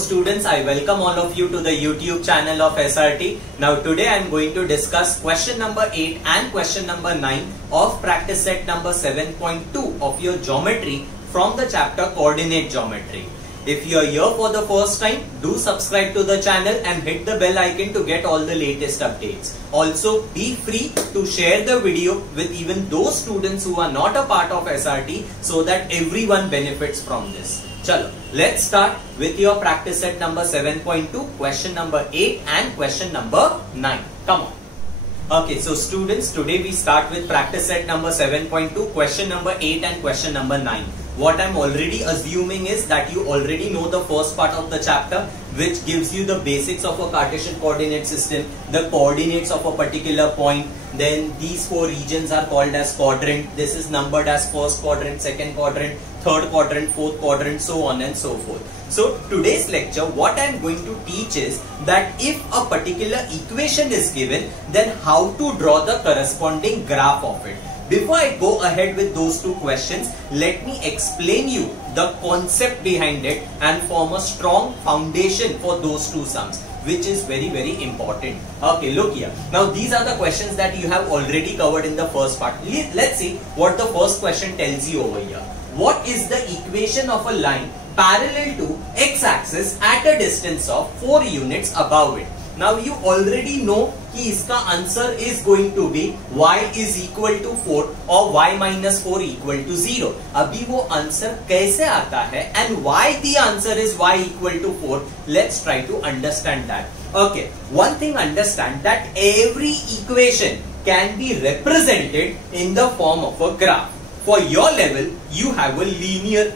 students, I welcome all of you to the YouTube channel of SRT. Now today I am going to discuss question number 8 and question number 9 of practice set number 7.2 of your geometry from the chapter Coordinate Geometry. If you are here for the first time, do subscribe to the channel and hit the bell icon to get all the latest updates. Also, be free to share the video with even those students who are not a part of SRT so that everyone benefits from this. Chalo, let's start with your practice set number 7.2, question number 8 and question number 9. Come on. Okay, so students, today we start with practice set number 7.2, question number 8 and question number 9. What I'm already assuming is that you already know the first part of the chapter, which gives you the basics of a Cartesian coordinate system, the coordinates of a particular point. Then these four regions are called as quadrant. This is numbered as first quadrant, second quadrant, third quadrant, fourth quadrant, so on and so forth. So today's lecture, what I am going to teach is that if a particular equation is given, then how to draw the corresponding graph of it. Before I go ahead with those two questions, let me explain you the concept behind it and form a strong foundation for those two sums, which is very important. Okay, look here. Now these are the questions that you have already covered in the first part. Let's see what the first question tells you over here. What is the equation of a line parallel to x-axis at a distance of 4 units above it? Now you already know कि इसका answer is going to be y is equal to 4 और y minus 4 equal to 0. अभी वो answer कैसे आता है and why the answer is y equal to 4? Let's try to understand that. Okay, one thing understand that every equation can be represented in the form of a graph. For your level, you have a linear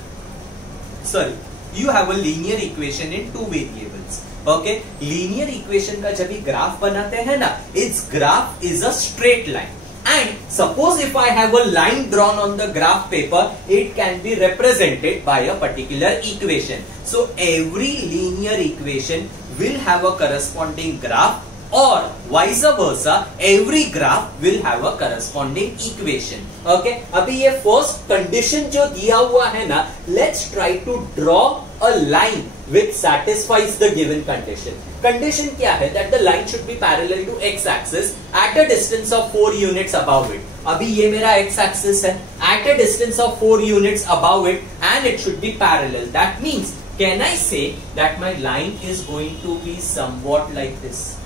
equation in two variables. Okay, linear equation का जब भी graph बनाते हैं ना, its graph is a straight line. And suppose if I have a line drawn on the graph paper, it can be represented by a particular equation. So every linear equation will have a corresponding graph, or vice versa, every graph will have a corresponding equation. Okay, अभी ये first condition जो दिया हुआ है ना, let's try to draw a line which satisfies the given condition. Condition क्या है? That the line should be parallel to x-axis at a distance of 4 units above it. अभी ये मेरा x-axis है, at a distance of 4 units above it, and it should be parallel. That means, can I say that my line is going to be somewhat like this?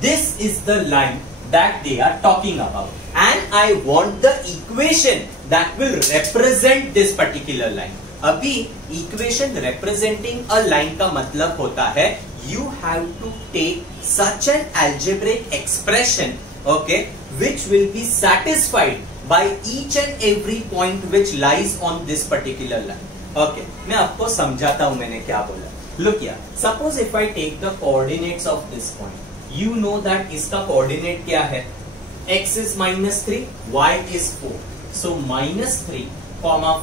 This is the line that they are talking about, and I want the equation that will represent this particular line. अभी equation representing a line का मतलब होता है you have to take such an algebraic expression, okay, which will be satisfied by each and every point which lies on this particular line. Okay, मैं आपको समझाता हूँ मैंने क्या बोला. Look here, suppose if I take the coordinates of this point, you know that इसका coordinate क्या है? X is -3, y is 4. So -3, 4.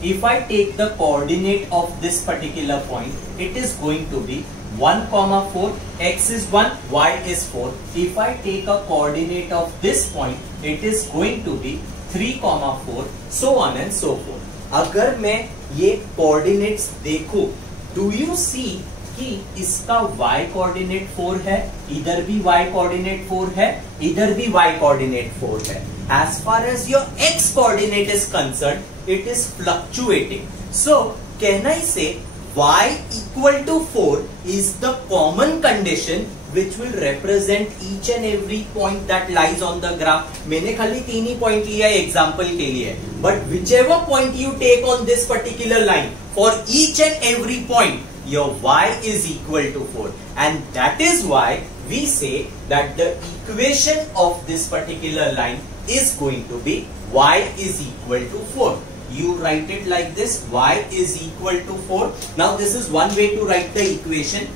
If I take the coordinate of this particular point, it is going to be 1, 4, x is 1, y is 4. If I take a coordinate of this point, it is going to be 3, 4, so on and so forth. अगर मैं ये coordinates देखूं, do you see कि इसका y coordinate 4 है, इधर भी y coordinate 4 है, इधर भी y coordinate 4 है. As far as your x coordinate is concerned, it is fluctuating. So, can I say y equal to 4 is the common condition which will represent each and every point that lies on the graph? मैंने खाली 3 ही point लिया है example के लिए. But whichever point you take on this particular line, for each and every point, your y is equal to 4. And that is why we say that the equation of this particular line is going to be y is equal to 4. You write it like this, y is equal to 4. Now this is one way to write the equation.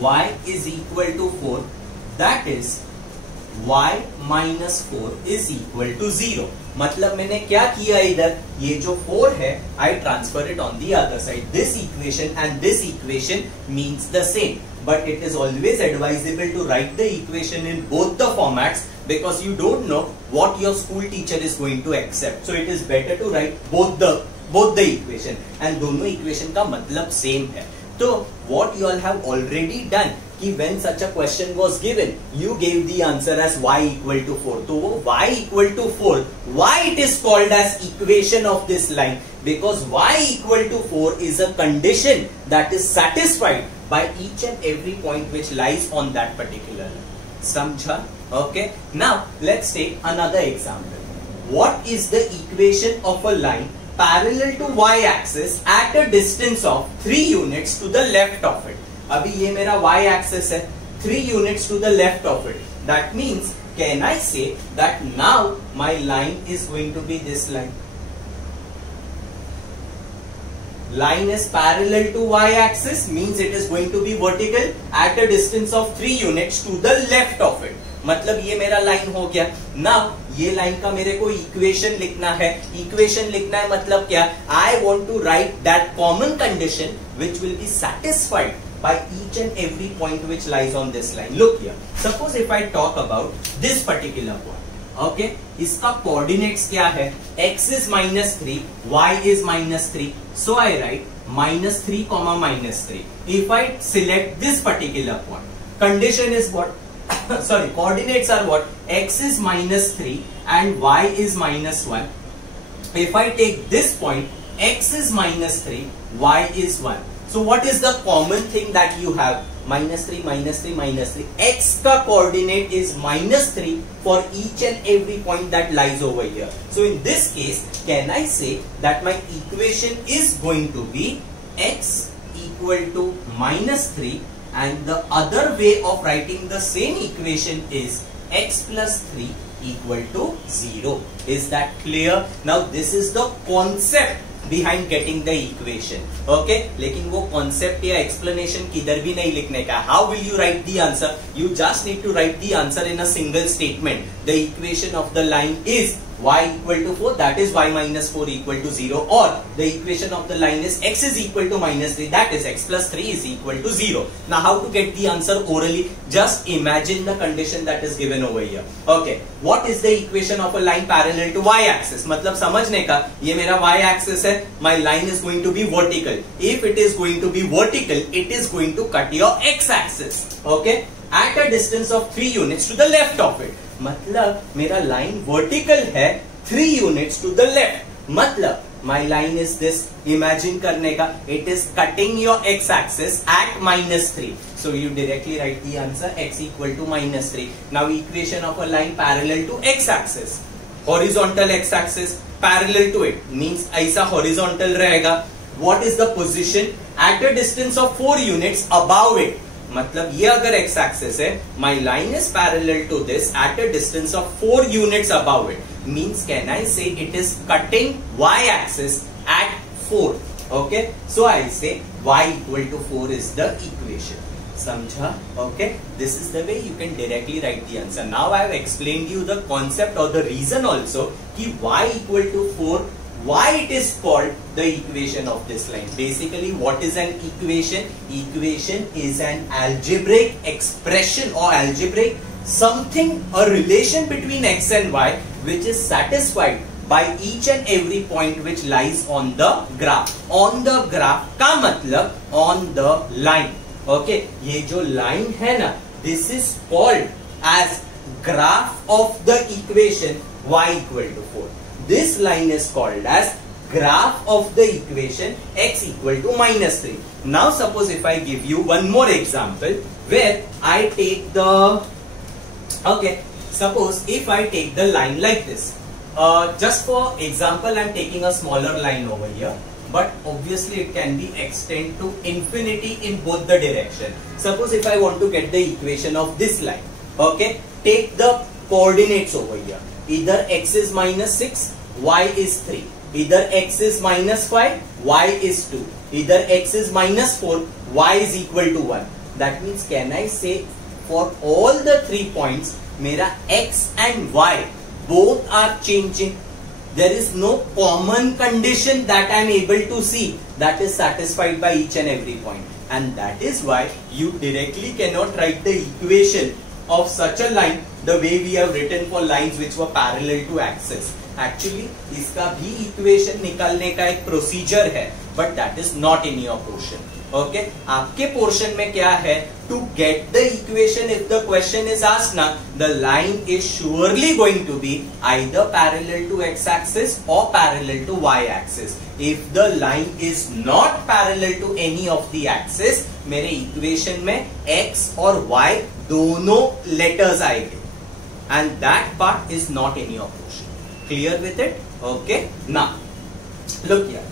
Y is equal to 4. That is y minus 4 is equal to 0. मतलब मैंने क्या किया इधर, ये जो 4 है, I transfer it on the other side. This equation and this equation means the same. But it is always advisable to write the equation in both the formats because you don't know what your school teacher is going to accept. So it is better to write both the both the equation, and दोनों equation का मतलब same है. तो what you all have already done कि when such a question was given, you gave the answer as y equal to 4. तो वो y equal to 4, why it is called as equation of this line? Because y equal to 4 is a condition that is satisfied by each and every point which lies on that particular line. समझा? Okay. Now let's take another example. What is the equation of a line parallel to y-axis at a distance of 3 units to the left of it? अभी ये मेरा y-axis है, 3 units to the left of it. That means, can I say that now my line is going to be this line? Line is parallel to y-axis means it is going to be vertical at a distance of 3 units to the left of it. मतलब ये मेरा line हो गया. Now ये line का मेरे को equation लिखना है. इक्वेशन लिखना है मतलब क्या? I want to write that common condition which will be satisfied by each and every point which lies on this line. Look here. Suppose if I talk about this particular point. Okay. इसका coordinates क्या है? X is -3, Y is -3. So I write -3, -3. If I select this particular point, condition is what? Sorry, coordinates are what? X is -3 and Y is -1. If I take this point, X is -3, Y is 1. So what is the common thing that you have? -3, -3, -3. X का coordinate is -3 for each and every point that lies over here. So in this case, can I say that my equation is going to be X equal to -3, and the other way of writing the same equation is X plus 3 equal to 0. Is that clear? Now this is the concept behind getting the equation. Okay, लेकिन वो concept या explanation किधर भी नहीं लिखने का. How will you write the answer? You just need to write the answer in a single statement. The equation of the line is y equal to 4, that is y minus 4 equal to 0, or the equation of the line is x is equal to -3, that is x plus 3 is equal to 0. Now how to get the answer orally? Just imagine the condition that is given over here. Okay, what is the equation of a line parallel to y axis? मतलब समझने का, ये मेरा y axis है, my line is going to be vertical. If it is going to be vertical, it is going to cut your x axis. Okay, at a distance of 3 units to the left of it. मतलब मेरा line vertical है 3 units to the left. मतलब my line is this. Imagine करने का, it is cutting your X axis at -3. So you directly write the answer x equal to -3. Now equation of a line parallel to X axis, horizontal X axis parallel to it means ऐसा horizontal रहेगा. What is the position? At a distance of 4 units above it. मतलब ये अगर x axis है, my line is parallel to this at a distance of 4 units above it. Means can I say it is cutting y axis at 4. Okay, so I say y equal to 4 is the equation. समझा? Okay, this is the way you can directly write the answer. Now I have explained you the concept और the reason also कि y equal to 4, why it is called the equation of this line. Basically, what is an equation? Equation is an algebraic expression or algebraic something, a relation between x and y which is satisfied by each and every point which lies on the graph. On the graph का मतलब on the line. Okay, ये जो line है ना, this is called as graph of the equation y equal to 4. This line is called as graph of the equation x equal to -3. Now suppose if I give you one more example where I take the, okay, suppose if I take the line like this. Just for example, I'm taking a smaller line over here, but obviously it can be extend to infinity in both the direction. Suppose if I want to get the equation of this line, okay, take the coordinates over here. Either x is -6, y is 3. Either x is -5, y is 2. Either x is -4, y is equal to 1. That means can I say for all the 3 points, मेरा x and y both are changing. There is no common condition that I am able to see that is satisfied by each and every point. And that is why you directly cannot write the equation of such a line the way we have written for lines which were parallel to axis. Actually इसका भी equation निकालने का एक procedure है, but that is not in your portion. Okay, आपके portion में क्या है, to get the equation if the question is asked ना, the line is surely going to be either parallel to X axis और parallel to Y axis. If the line is not parallel to any of the axis, मेरे equation में X और Y दोनों letters आएंगे, and that part is not in your portion. Clear with it? Okay. Now, look here.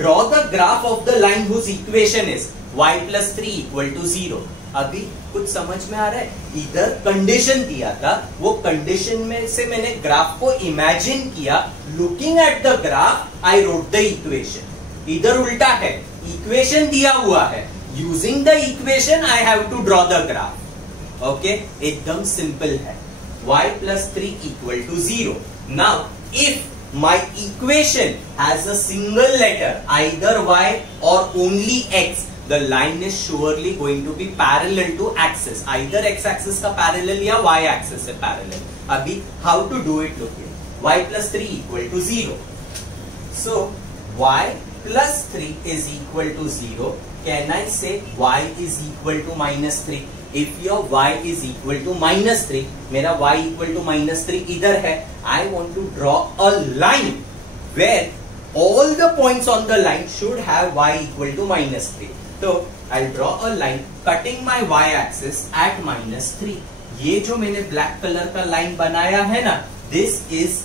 Draw the graph of the line whose equation is y plus 3 equal to 0. अभी कुछ समझ में आ रहा है? इधर कंडीशन दिया था, वो कंडीशन में से मैंने ग्राफ को इमेजिन किया. Looking at the graph I wrote the equation. इधर उल्टा है, इक्वेशन दिया हुआ है, using the equation I have to draw the graph. Okay, एकदम सिंपल है. y plus 3 equal to 0. Now, if my equation has a single letter, either y or only x, the line is surely going to be parallel to axis. Either x-axis का parallel या y-axis से parallel. अभी how to do it? Look here. y plus 3 equal to 0. So y plus 3 is equal to 0. Can I say y is equal to minus 3? If your y is equal to minus 3, मेरा y equal to minus 3 इधर है. I want to draw a line where all the points on the line should have y equal to minus 3. So I'll draw a line cutting my y axis at minus 3. ये जो मैंने black color का line बनाया है ना, this is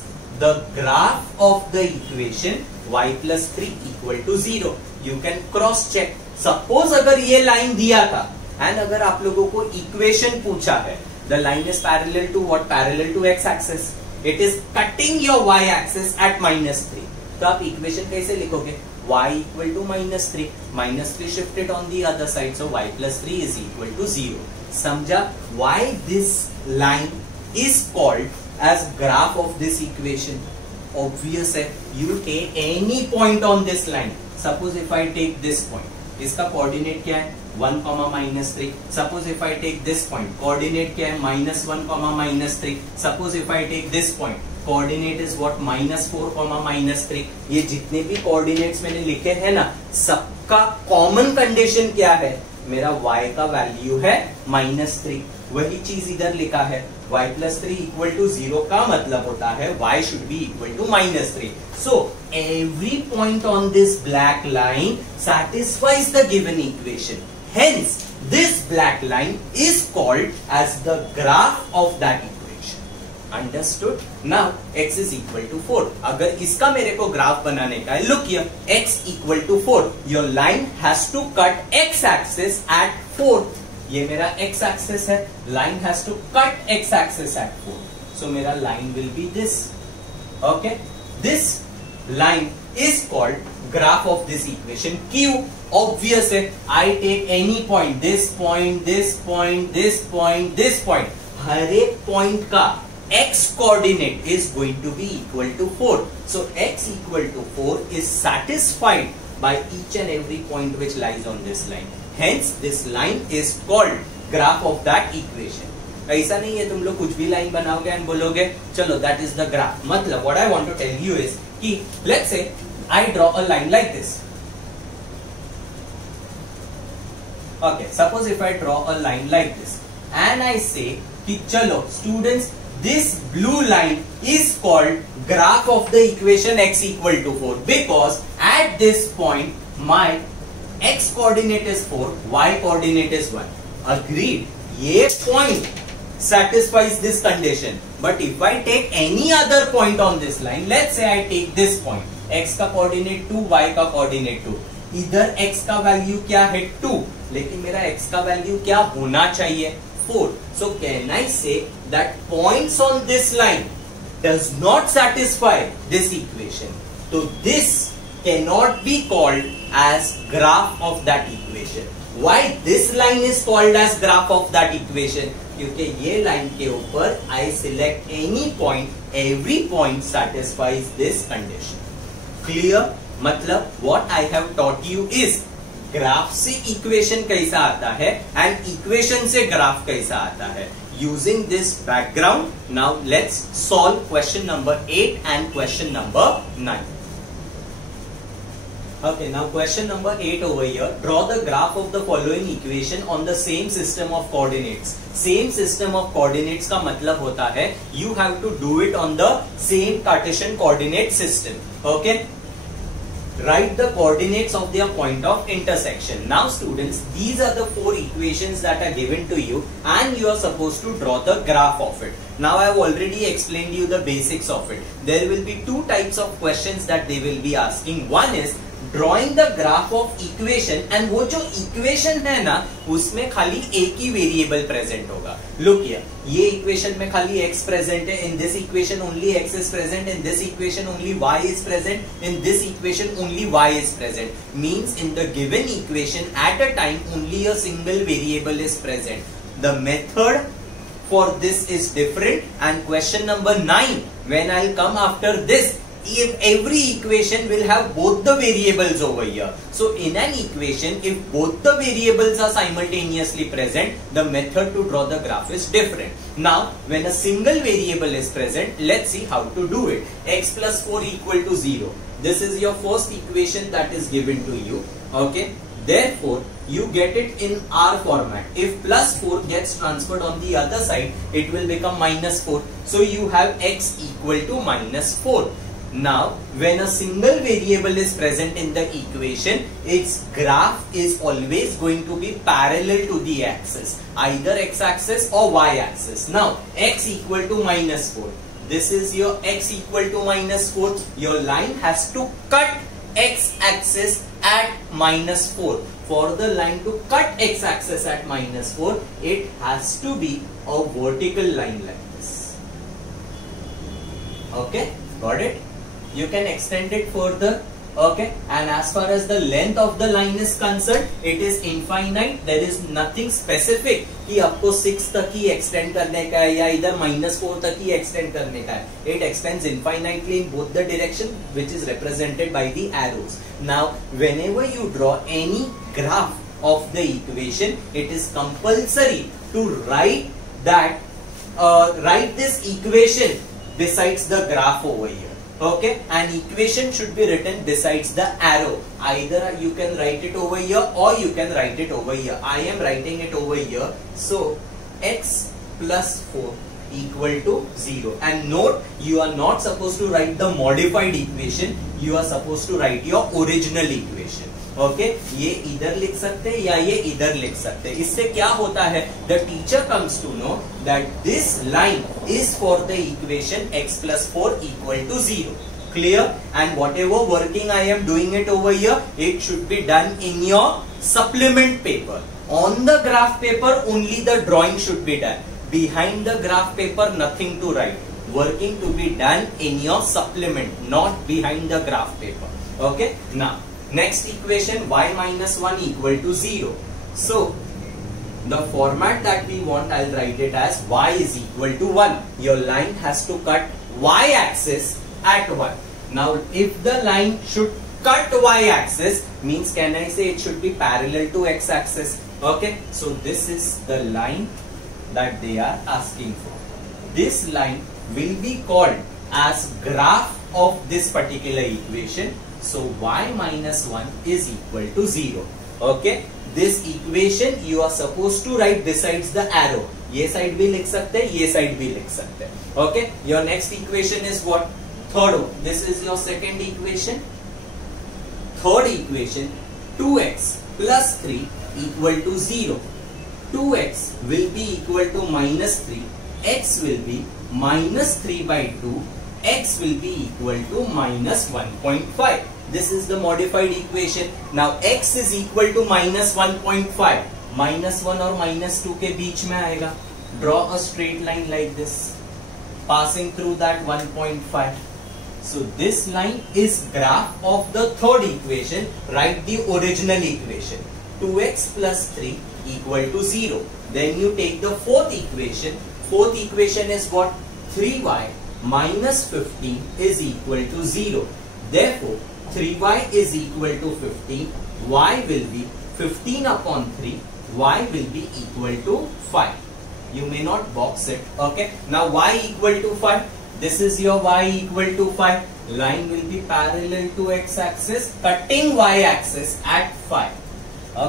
the graph of the equation y plus 3 equal to 0. You can cross check. Suppose अगर ये line दिया था, एंड अगर आप लोगों को इक्वेशन पूछा है, the line is parallel to what, parallel to X axis, it is cutting your Y axis at minus 3. तो आप इक्वेशन कैसे लिखोगे, y equal to minus 3, minus 3 shifted on the other side, so y plus 3 is equal to 0. समझा? Why this line is called as graph of this equation? Obvious है. You take any point on this line. Suppose if I take this point, इसका coordinate क्या है, 1, -3. Suppose if I take this point, coordinate क्या है, -1, -3. Suppose if I take this point, coordinate is what, -4, -3. ये जितने भी coordinates मैंने लिखे हैं ना, सबका कॉमन कंडीशन क्या है, मेरा y का वैल्यू है -3. वही चीज इधर लिखा है, y plus 3 equal to 0 का मतलब होता है y should be equal to -3. So every point on this black line satisfies the given equation. Hence this black line is called as the graph of that equation. Understood? Now x is equal to 4. अगर इसका मेरे को graph बनाने का है, look here, x equal to 4. Your line has to cut x axis at 4. ये मेरा x axis है, line has to cut x axis at 4. So मेरा line will be this. Okay? This line is called graph of this equation Q. Obvious है, I take any point, this point, this point, this point, this point. हर एक point का x coordinate is going to be equal to 4. So x equal to 4 is satisfied by each and every point which lies on this line. Hence this line is called graph of that equation. ऐसा नहीं है तुम लोग कुछ भी line बनाओगे and बोलोगे चलो that is the graph. मतलब what I want to tell you is कि let's say I draw a line like this. Okay, suppose if I draw a line like this and I say कि चलो students, this blue line is called graph of the equation x equal to 4 because at this point my x coordinate is 4, y coordinate is 1. Agreed? ये point satisfies this condition. But if I take any other point on this line, let's say I take this point, x का coordinate 2, y का coordinate 2. इधर x का value क्या है 2, लेकिन मेरा x का वैल्यू क्या होना चाहिए 4. So can I say that points on this line does not satisfy this equation? So this cannot be called as graph of that equation. Why this line is called as graph of that equation? क्योंकि ये line के ऊपर I select any point, every point satisfies this condition. Clear? मतलब what I have taught you is graph से equation कैसा आता है and equation से ग्राफ कैसा आता है. using this background, now let's solve question number 8 and question number 9. Okay, now question number 8 over here. Draw the graph of the following equation on the same system of coordinates. Same system of coordinates का मतलब होता है you have to do it on the same Cartesian coordinate system. Okay. Write the coordinates of their point of intersection. Now students, these are the 4 equations that are given to you and you are supposed to draw the graph of it. Now I have already explained you the basics of it. There will be 2 types of questions that they will be asking. One is drawing the graph of equation and वो जो equation है ना उसमें खाली एक ही variable present होगा. Look here, ये equation में खाली x प्रेजेंट है. In this equation only x is present. In this equation only y is present. In this equation only y is present. Means in the given equation at a time only a single variable is present. The method for this is different. And question number 9, when I'll come after this, if every equation will have both the variables over here. So in an equation, if both the variables are simultaneously present, the method to draw the graph is different. Now when a single variable is present, let's see how to do it. X plus 4 equal to 0. This is your first equation that is given to you. Okay. Therefore, you get it in R format. If plus 4 gets transferred on the other side, it will become minus 4. So you have x equal to minus 4. Now, when a single variable is present in the equation, its graph is always going to be parallel to the axis, either x-axis or y-axis. Now, x equal to minus 4. This is your x equal to minus 4. Your line has to cut x-axis at minus 4. For the line to cut x-axis at minus 4, it has to be a vertical line like this. Okay, got it? You can extend it further. Okay, and as far as the length of the line is concerned, it is infinite. There is nothing specific कि आपको 6 तक ही extend करने का है या इधर -4 तक ही extend करने का है. It extends infinitely in both the direction, which is represented by the arrows. Now, whenever you draw any graph of the equation, it is compulsory to write this equation besides the graph over here. Okay, an equation should be written besides the arrow. Either you can write it over here or you can write it over here. I am writing it over here. So x plus 4 equal to 0. And note, you are not supposed to write the modified equation. You are supposed to write your original equation. Okay, ये इधर लिख सकते हैं या ये इधर लिख सकते हैं. इससे क्या होता है? The teacher comes to know that this line is for the equation x plus 4 equal to 0. Clear? And whatever working I am doing it over here, it should be done in your supplement paper. On the graph paper, only the drawing should be done. Behind the graph paper, nothing to write. Working to be done in your supplement, not behind the graph paper. Okay? Now, next equation, y minus 1 equal to 0. So, the format that we want, I'll write it as y is equal to 1. Your line has to cut y-axis at 1. Now, if the line should cut y-axis, means can I say it should be parallel to x-axis? Okay, so this is the line that they are asking for. This line will be called as graph of this particular equation. So y minus 1 is equal to 0. Okay, this equation you are supposed to write besides the arrow. ये side भी लिख सकते हैं, ये side भी लिख सकते हैं. Okay, your next equation is what? Third one. This is your second equation. Third equation, 2x plus 3 equal to 0. 2x will be equal to minus 3. X will be minus 3 by 2. X will be equal to minus 1.5. This is the modified equation. Now x is equal to minus 1.5. Minus 1 और minus 2 के बीच में आएगा. Draw a straight line like this, passing through that 1.5. So this line is graph of the third equation. Write the original equation. 2x plus 3 equal to 0. Then you take the fourth equation. Fourth equation is what? 3y minus 15 is equal to 0. Therefore, 3y is equal to 15. Y will be 15 upon 3. Y will be equal to 5. You may not box it. Okay. Now y equal to 5. This is your y equal to 5. Line will be parallel to x-axis, cutting y-axis at 5.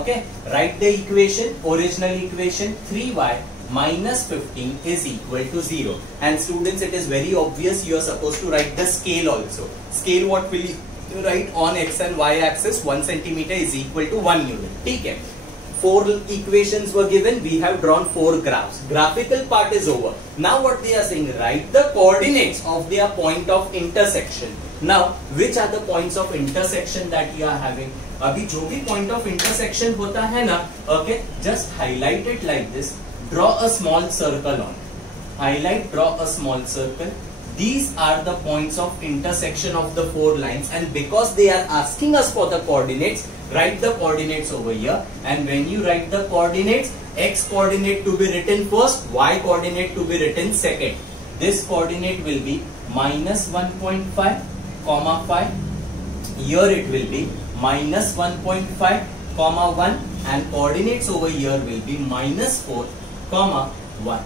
Okay. Write the equation. Original equation 3y minus 15 is equal to 0. And students, it is very obvious you are supposed to write the scale also. Scale what will you write on x and y axis? 1 centimeter is equal to 1 unit. Okay. 4 equations were given. We have drawn 4 graphs. Graphical part is over. Now what they are saying, write the coordinates of their point of intersection. Now, which are the points of intersection that you are having? अभी जो भी point of intersection होता है ना, okay, just highlight it like this. Draw a small circle on it. Highlight, draw a small circle. These are the points of intersection of the 4 lines, and because they are asking us for the coordinates, write the coordinates over here. And when you write the coordinates, x coordinate to be written first, y coordinate to be written second. This coordinate will be minus 1.5, comma 5. Here it will be minus 1.5, comma 1, and coordinates over here will be minus 4, comma 1.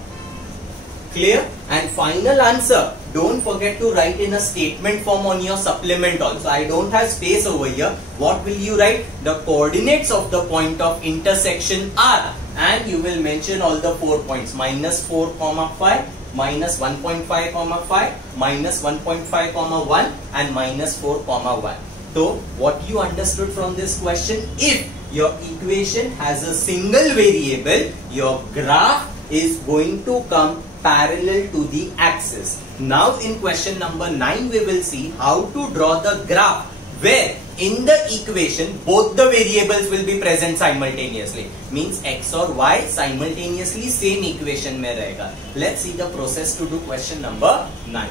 Clear? And final answer, don't forget to write in a statement form on your supplement also. I don't have space over here. What will you write? The coordinates of the point of intersection are, and you will mention all the 4 points, minus 4, comma 5, minus 1.5, comma 5, minus 1.5, comma 1, and minus 4, comma 1. So, what you understood from this question, if your equation has a single variable, your graph is going to come parallel to the axis. Now in question number 9 we will see how to draw the graph where in the equation both the variables will be present simultaneously. Means x or y simultaneously same equation mein rahega. Let's see the process to do question number 9.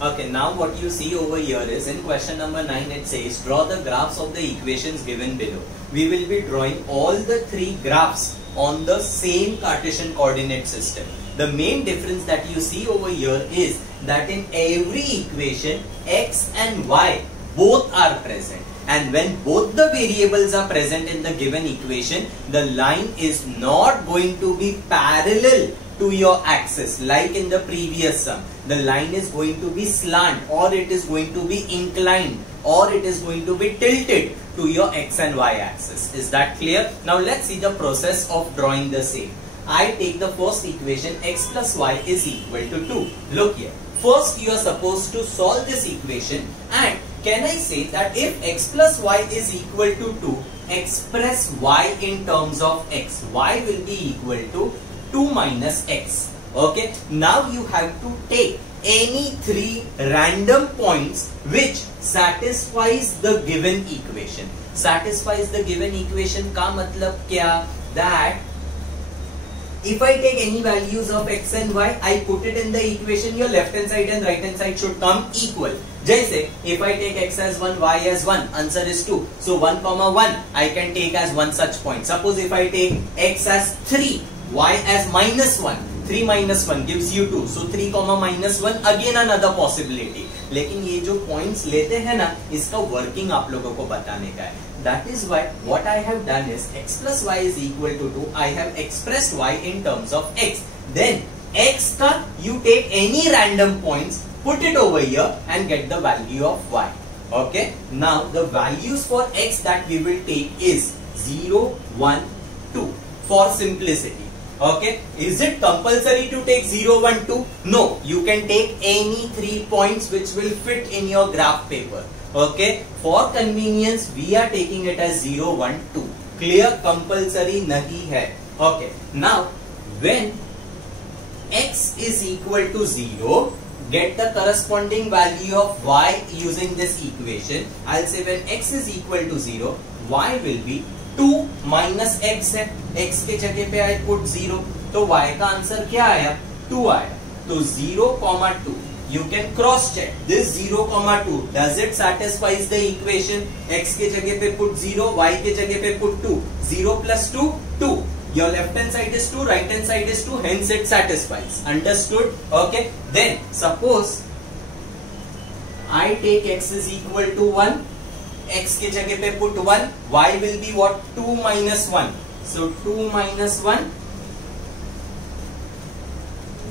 Okay, now what you see over here is in question number 9 it says draw the graphs of the equations given below. We will be drawing all the 3 graphs on the same Cartesian coordinate system. The main difference that you see over here is that in every equation x and y both are present, and when both the variables are present in the given equation, the line is not going to be parallel to your axis like in the previous sum. The line is going to be slant, or it is going to be inclined, or it is going to be tilted to your x and y axis. Is that clear? Now let's see the process of drawing the same. I take the first equation, x plus y is equal to 2. Look here. First you are supposed to solve this equation, and can I say that if x plus y is equal to 2, express y in terms of x. Y will be equal to 2 minus x. Okay. Now you have to take any 3 random points which satisfies the given equation. Satisfies the given equation का मतलब क्या? That if I take any values of x and y, I put it in the equation, your left hand side and right hand side should come equal. Jaise, if I take x as 1, y as 1, answer is 2. So 1, 1, I can take as one such point. Suppose if I take x as 3, y as minus 1, 3 minus 1 gives you 2. So 3, minus 1, again another possibility. लेकिन ये जो points लेते हैं ना, इसका working आप लोगों को बताने का है. That is why what I have done is x plus y is equal to 2. I have expressed y in terms of x. Then x ka you take any random points, put it over here and get the value of y. Okay. Now the values for x that we will take is 0, 1, 2 for simplicity. Okay. Is it compulsory to take 0, 1, 2? No. You can take any 3 points which will fit in your graph paper. Okay. For convenience, we are taking it as 0, 1, 2. Clear? Compulsory nahi hai. Okay. Now, when x is equal to 0, get the corresponding value of y using this equation. I'll say when x is equal to 0, y will be 2 minus x है. x के जगह पे I put 0. तो y का answer क्या आया? 2 आया. तो 0, 2. You can cross check this 0, 2. Does it satisfies the equation? X के जगह पे put 0, y के जगह पे put 2. 0 plus 2, 2. Your left hand side is 2, right hand side is 2. Hence it satisfies. Understood? Okay. Then suppose I take x is equal to 1. X के जगह पे put 1. Y will be what? 2 minus 1. So 2 minus 1.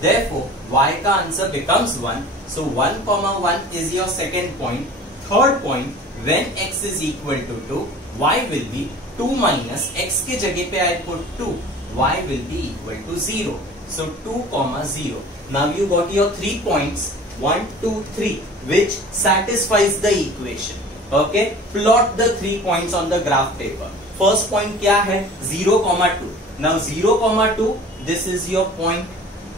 Therefore, y का answer becomes 1. So 1, 1 is your second point. Third point, when x is equal to 2, y will be 2 minus x के जगह पे I put 2, y will be equal to 0. So 2, 0. Now you got your 3 points, 1, 2, 3, which satisfies the equation. Okay, plot the 3 points on the graph paper. First point क्या है? 0, 2. Now 0, 2, this is your point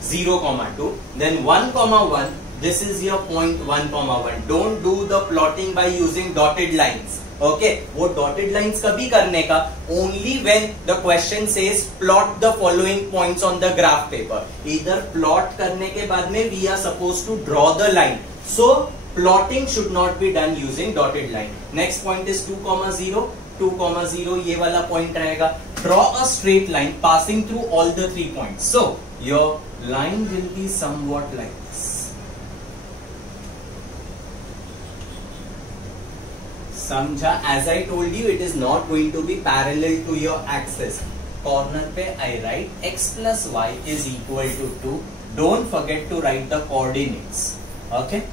0, 2. Then 1, 1, this is your point 1, 1. Don't do the plotting by using dotted lines. Okay, वो dotted lines कभी करने का? Only when the question says plot the following points on the graph paper. Either plot करने के बाद में we are supposed to draw the line. So plotting should not be done using dotted line. Next point is 2, 0. 2, 0 ये वाला point रहेगा. Draw a straight line passing through all the 3 points. So your line will be somewhat like this. समझा? As I told you, it is not going to be parallel to your axis. Corner पे I write x plus y is equal to 2. Don't forget to write the coordinates. Okay?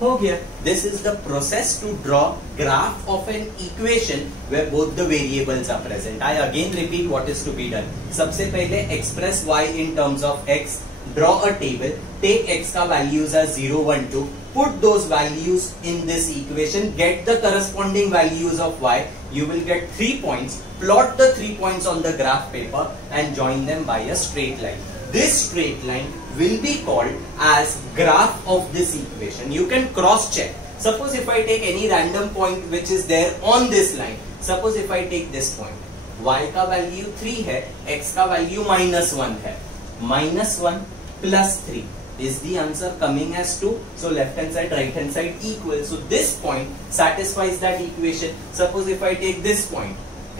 हो गया. This is the process to draw graph of an equation where both the variables are present. I again repeat what is to be done. सबसे पहले express y in terms of x. Draw a table. Take x का values as 0, 1, 2. Put those values in this equation. Get the corresponding values of y. You will get 3 points. Plot the 3 points on the graph paper and join them by a straight line. This straight line will be called as graph of this equation. You can cross check. Suppose if I take any random point which is there on this line. Suppose if I take this point. Y का value 3 है, x का value -1 है. -1 plus 3 is the answer coming as 2. So left hand side, right hand side equal. So this point satisfies that equation. Suppose if I take this point.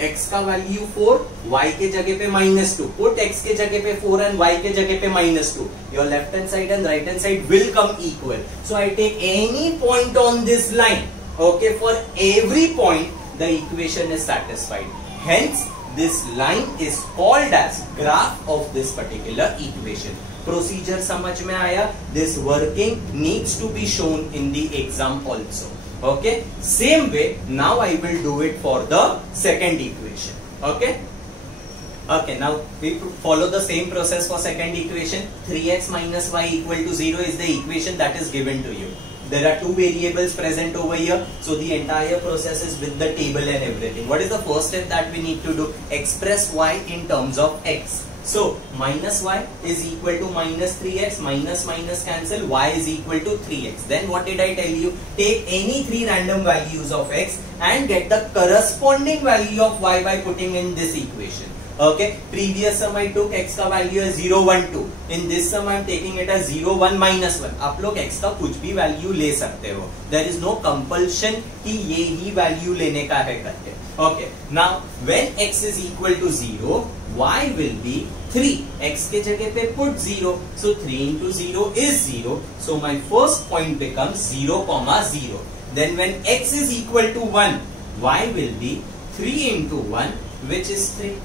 x का value 4, y के जगह पे -2. Put x के जगह पे 4 and y के जगह पे -2. Your left hand side and right hand side will come equal. So I take any point on this line. Okay, for every point the equation is satisfied. Hence this line is called as graph of this particular equation. Procedure समझ में आया? This working needs to be shown in the exam also. Okay, same way now I will do it for the second equation. Okay, now we follow the same process for second equation. 3x minus y equal to 0 is the equation that is given to you. There are 2 variables present over here, so the entire process is with the table and everything. What is the first step that we need to do? Express y in terms of x. So minus y is equal to minus 3x, minus cancel, y is equal to 3x. Then what did I tell you? Take any 3 random values of x and get the corresponding value of y by putting in this equation. Okay, previous sum I took x का value as 0, 1, 2. In this sum I am taking it as 0, 1, -1. आप लोग x का कुछ भी value ले सकते हो. There is no compulsion कि ये ही value लेने का है करके. Okay, now when x is equal to 0, y will be 3. X के जगह पे put 0. So 3 into 0 is 0. So my first point becomes 0, 0. Then when x is equal to 1, y will be 3 into 1, which is 3.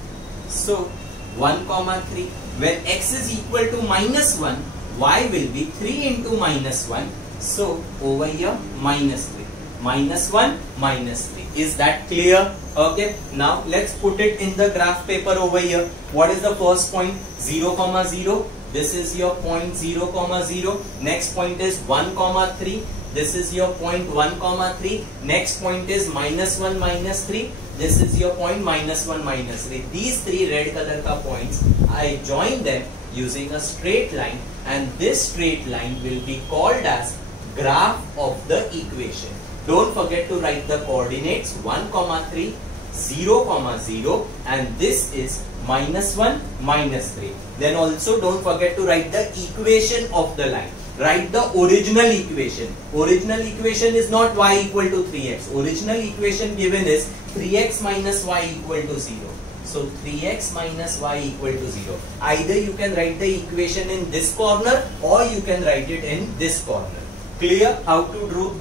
So 1, 3. When x is equal to -1, y will be 3 into -1. So over here -3. -1, -3. Is that clear? Okay. Now let's put it in the graph paper over here. What is the first point? 0, 0. This is your point 0, 0. Next point is 1, 3. This is your point 1, 3. Next point is -1, -3. This is your point -1, -3. These 3 red color ka points, I join them using a straight line, and this straight line will be called as graph of the equation. Don't forget to write the coordinates 1, 3, 0, 0, and this is -1, -3. Then also don't forget to write the equation of the line. Write the original equation. Original equation is not y equal to 3x. Original equation given is 3x minus y equal to 0. So 3x minus y equal to 0. Either you can write the equation in this corner or you can write it in this corner. Clear how to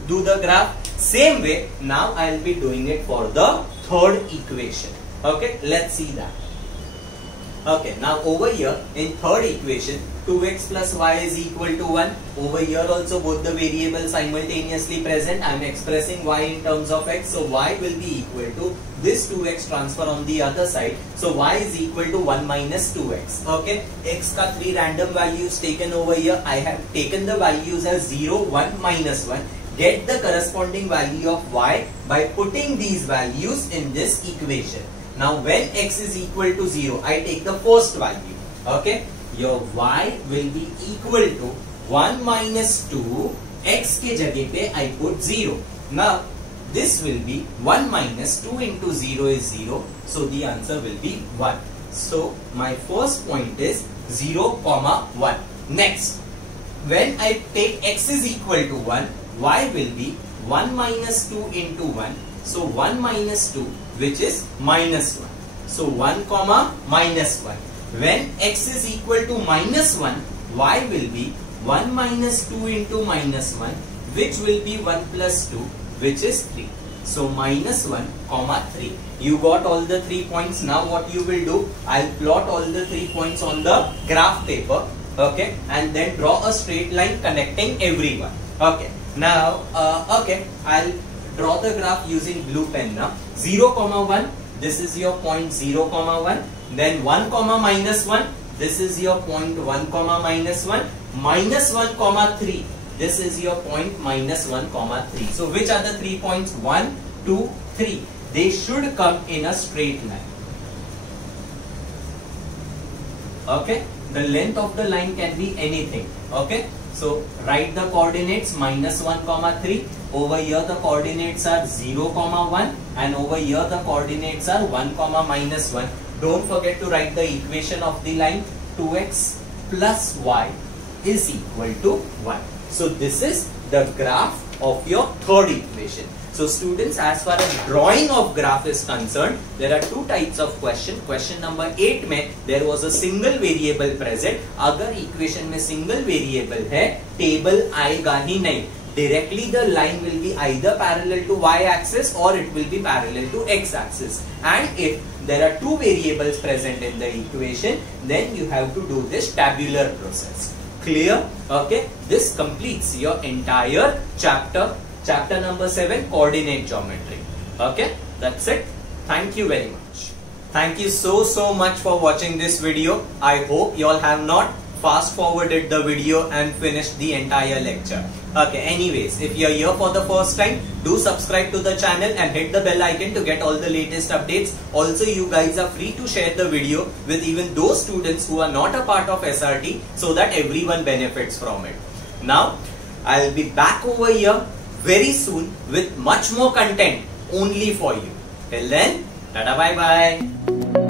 do the graph? Same way, now I will be doing it for the third equation. Okay, let's see that. Okay, now over here in third equation, 2x plus y is equal to 1. Over here also both the variables simultaneously present. I am expressing y in terms of x. So y will be equal to this 2x transfer on the other side. So y is equal to 1 minus 2x. Okay. X ka 3 random values taken over here. I have taken the values as 0, 1, minus 1. Get the corresponding value of y by putting these values in this equation. Now when x is equal to 0, I take the first value. Okay. Your y will be equal to 1 minus 2, x ke jagah pe I put 0. Now this will be 1 minus 2 into 0 is 0. So the answer will be 1. So my first point is 0, 1. Next, when I take x is equal to 1, y will be 1 minus 2 into 1. So 1 minus 2, which is minus 1. So 1, minus 1. When x is equal to minus 1, y will be 1 minus 2 into minus 1, which will be 1 plus 2, which is 3. So minus 1, 3. You got all the 3 points. Now what you will do, I'll plot all the 3 points on the graph paper. Okay. And then draw a straight line connecting everyone. Okay. Now, I'll draw the graph using blue pen now. 0, 1. This is your point 0, 1. Then 1, minus 1. This is your point 1, minus 1. Minus 1, 3. This is your point minus 1, 3. So which are the 3 points? 1, 2, 3. They should come in a straight line. Okay. The length of the line can be anything. Okay. So write the coordinates minus 1, 3. Over here the coordinates are 0, 1. And over here the coordinates are 1, minus 1. Don't forget to write the equation of the line. 2x plus y is equal to 1. So this is the graph of your third equation. So students, as far as drawing of graph is concerned, there are two types of question. Question number 8 में there was a single variable present. अगर equation में single variable है, table आएगा ही नहीं. Directly the line will be either parallel to y-axis or it will be parallel to x-axis. And if there are two variables present in the equation, then you have to do this tabular process. Clear? Okay. This completes your entire chapter. Chapter number 7, coordinate geometry. Okay. That's it. Thank you very much. Thank you so much for watching this video. I hope you all have not fast forwarded the video and finished the entire lecture. Okay, anyways, if you are here for the first time, do subscribe to the channel and hit the bell icon to get all the latest updates. Also, you guys are free to share the video with even those students who are not a part of SRT so that everyone benefits from it. Now, I'll be back over here very soon with much more content only for you. Till then, tada bye bye.